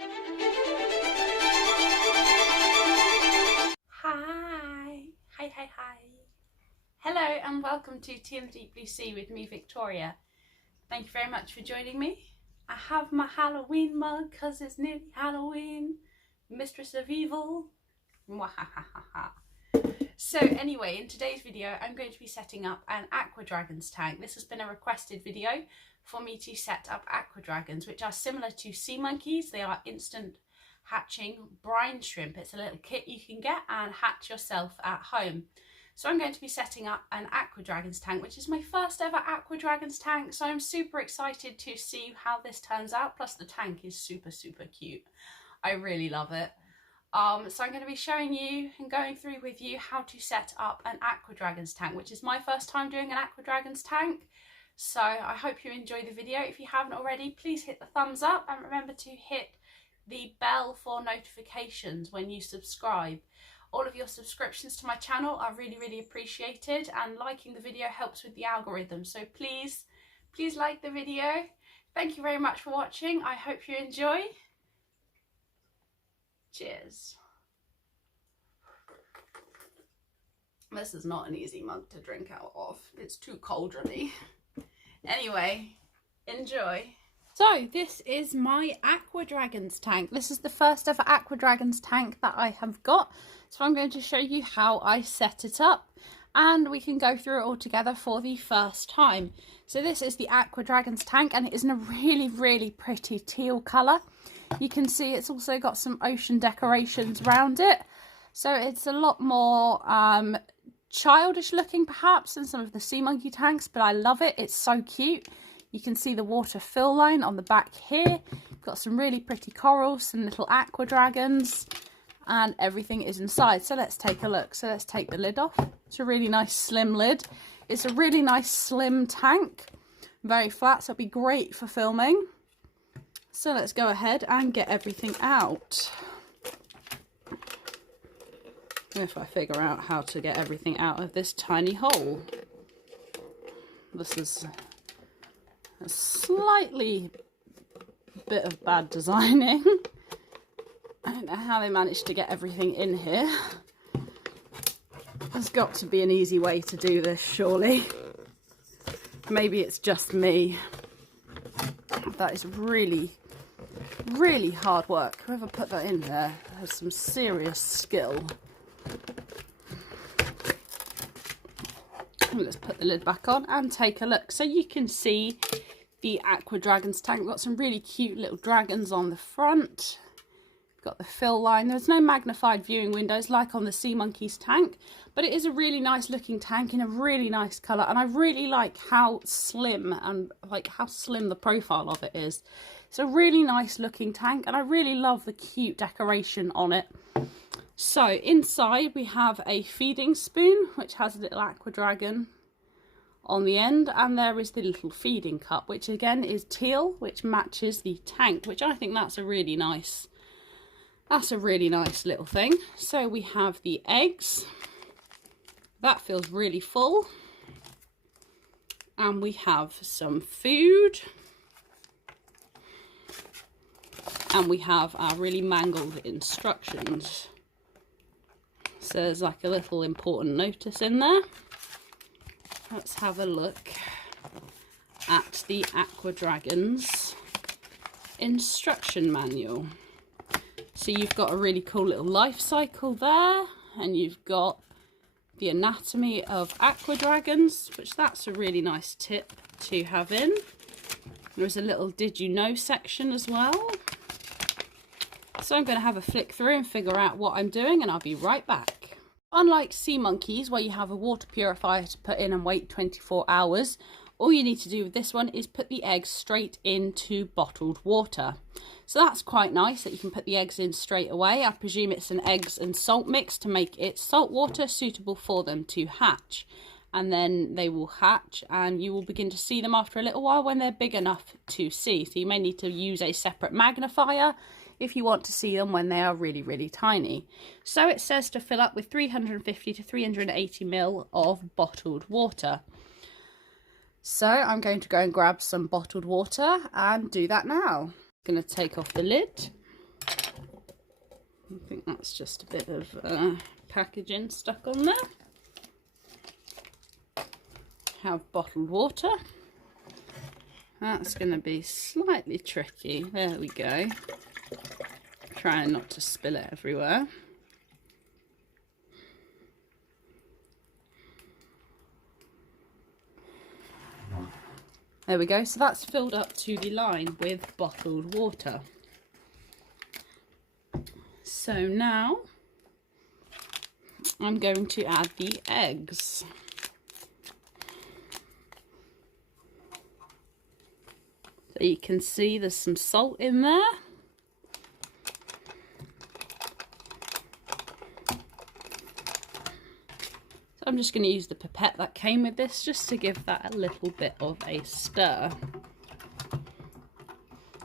Hi. Hello and welcome to Tea in the Deep Blue Sea with me, Victoria. Thank you very much for joining me. I have my Halloween mug because it's nearly Halloween. Mistress of Evil. So anyway, in today's video I'm going to be setting up an Aqua Dragons tank. This has been a requested video for me to set up Aqua Dragons, which are similar to sea monkeys. They are instant hatching brine shrimp. It's a little kit you can get and hatch yourself at home. So I'm going to be setting up an Aqua Dragons tank, which is my first ever Aqua Dragons tank. So I'm super excited to see how this turns out. Plus the tank is super cute. I really love it. So I'm going to be showing you and going through with you how to set up an Aqua Dragons tank, which is my first time doing an Aqua Dragons tank. So I hope you enjoy the video. If you haven't already, please hit the thumbs up and remember to hit the bell for notifications when you subscribe. All of your subscriptions to my channel are really appreciated, and liking the video helps with the algorithm. So please like the video. Thank you very much for watching. I hope you enjoy. Cheers. This is not an easy mug to drink out of. It's too cauldrony. Anyway, enjoy. So this is my Aqua Dragons tank. This is the first ever Aqua Dragons tank that I have got. So I'm going to show you how I set it up and we can go through it all together for the first time. So this is the Aqua Dragons tank and it is in a really pretty teal colour. You can see it's also got some ocean decorations around it. So it's a lot more childish looking perhaps than some of the sea monkey tanks, but I love it. It's so cute. You can see the water fill line on the back here. Got some really pretty corals, some little aqua dragons, and everything is inside. So let's take a look. So let's take the lid off. It's a really nice slim lid. It's a really nice slim tank. Very flat, so it'll be great for filming. So let's go ahead and get everything out. If I figure out how to get everything out of this tiny hole. This is a slightly bit of bad designing. I don't know how they managed to get everything in here. There's got to be an easy way to do this, surely. Maybe it's just me. That is really hard work. Whoever put that in there has some serious skill. Let's put the lid back on and take a look. So you can see the Aqua Dragons tank. We've got some really cute little dragons on the front. Got the fill line. There's no magnified viewing windows like on the Sea Monkeys tank, but it is a really nice looking tank in a really nice colour, and I really like how slim the profile of it is. It's a really nice looking tank and I really love the cute decoration on it. So inside we have a feeding spoon which has a little aqua dragon on the end, and there is the little feeding cup which again is teal, which matches the tank, which I think that's a really nice little thing. So we have the eggs. That feels really full. And we have some food. And we have our really mangled instructions. So there's like a little important notice in there. Let's have a look at the Aqua Dragons instruction manual. So you've got a really cool little life cycle there, and you've got the anatomy of Aqua Dragons, which that's a really nice tip to have in. There's a little did you know section as well. So I'm going to have a flick through and figure out what I'm doing, and I'll be right back. Unlike sea monkeys, where you have a water purifier to put in and wait 24 hours, all you need to do with this one is put the eggs straight into bottled water. So that's quite nice that you can put the eggs in straight away. I presume it's an eggs and salt mix to make it salt water suitable for them to hatch. And then they will hatch and you will begin to see them after a little while when they're big enough to see. So you may need to use a separate magnifier if you want to see them when they are really tiny. So it says to fill up with 350 to 380 ml of bottled water. So I'm going to go and grab some bottled water and do that now. I'm going to take off the lid I think that's just a bit of packaging stuck on there. Have bottled water. That's going to be slightly tricky. There we go. Trying not to spill it everywhere. There we go. So that's filled up to the line with bottled water. So now I'm going to add the eggs. So you can see there's some salt in there. So I'm just going to use the pipette that came with this just to give that a little bit of a stir.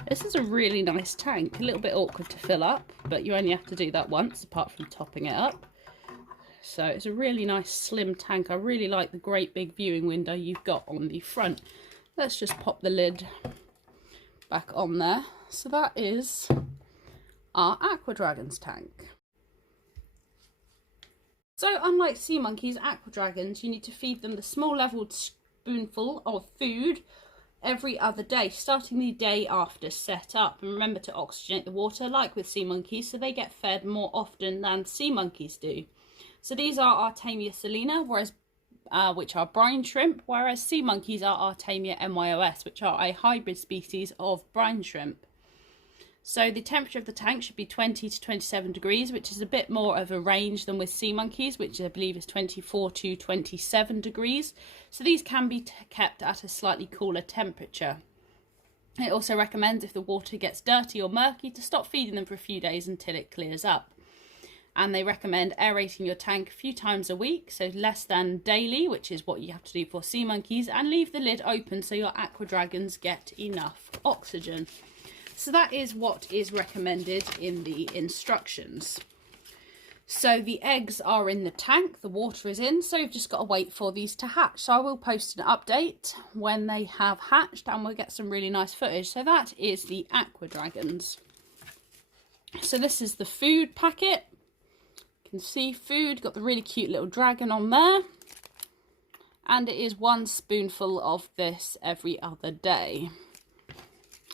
This is a really nice tank, a little bit awkward to fill up, but you only have to do that once apart from topping it up. So it's a really nice slim tank. I really like the great big viewing window you've got on the front. Let's just pop the lid back on there. So that is our Aqua Dragons tank. So unlike sea monkeys, Aqua Dragons, you need to feed them the small leveled spoonful of food every other day, starting the day after set up. And remember to oxygenate the water like with sea monkeys, so they get fed more often than sea monkeys do. So these are Artemia salina, which are brine shrimp, whereas sea monkeys are Artemia mys, which are a hybrid species of brine shrimp. So the temperature of the tank should be 20 to 27 degrees, which is a bit more of a range than with sea monkeys, which I believe is 24 to 27 degrees. So these can be kept at a slightly cooler temperature. It also recommends if the water gets dirty or murky to stop feeding them for a few days until it clears up. And they recommend aerating your tank a few times a week, so less than daily, which is what you have to do for sea monkeys, and leave the lid open so your Aqua Dragons get enough oxygen. So that is what is recommended in the instructions. So the eggs are in the tank, the water is in, so you've just got to wait for these to hatch. So I will post an update when they have hatched and we'll get some really nice footage. So that is the Aqua Dragons. So this is the food packet. You can see food, got the really cute little dragon on there. And it is 1 spoonful of this every other day.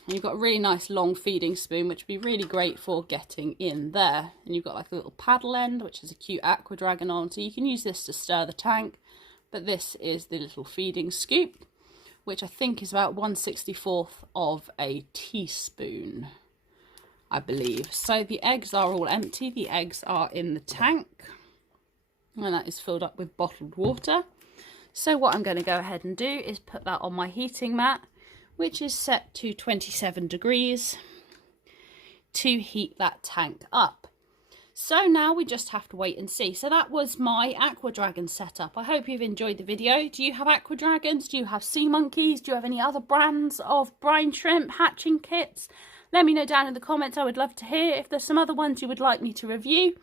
And you've got a really nice long feeding spoon, which would be really great for getting in there. And you've got like a little paddle end, which is a cute Aqua Dragon on. So you can use this to stir the tank. But this is the little feeding scoop, which I think is about 1/64 of a teaspoon, I believe. So the eggs are all empty. The eggs are in the tank. And that is filled up with bottled water. So what I'm going to go ahead and do is put that on my heating mat, which is set to 27 degrees to heat that tank up. So now we just have to wait and see. So that was my Aqua Dragon setup. I hope you've enjoyed the video. Do you have Aqua Dragons? Do you have sea monkeys? Do you have any other brands of brine shrimp hatching kits? Let me know down in the comments. I would love to hear. If there's some other ones you would like me to review,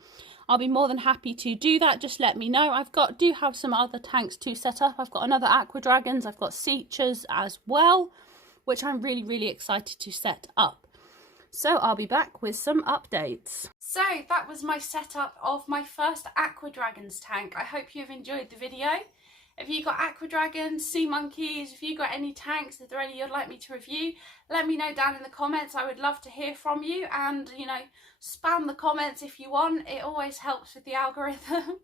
I'll be more than happy to do that. Just let me know. Do have some other tanks to set up. I've got another Aqua Dragons. I've got Seachers as well, which I'm really, really excited to set up. So I'll be back with some updates. So that was my setup of my first Aqua Dragons tank. I hope you've enjoyed the video. If you've got Aqua Dragons, sea monkeys, if you've got any tanks, if there are any you'd like me to review, let me know down in the comments. I would love to hear from you, and, you know, spam the comments if you want. It always helps with the algorithm.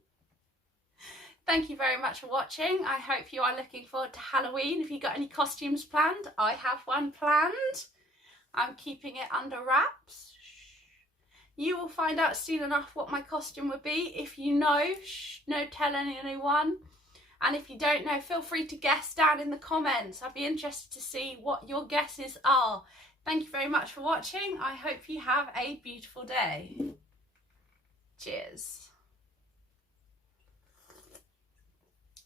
Thank you very much for watching. I hope you are looking forward to Halloween. If you've got any costumes planned, I have one planned. I'm keeping it under wraps. You will find out soon enough what my costume would be. If you know, no telling anyone. And if you don't know, feel free to guess down in the comments. I'd be interested to see what your guesses are. Thank you very much for watching. I hope you have a beautiful day. Cheers.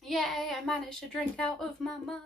Yay, I managed to drink out of my mug.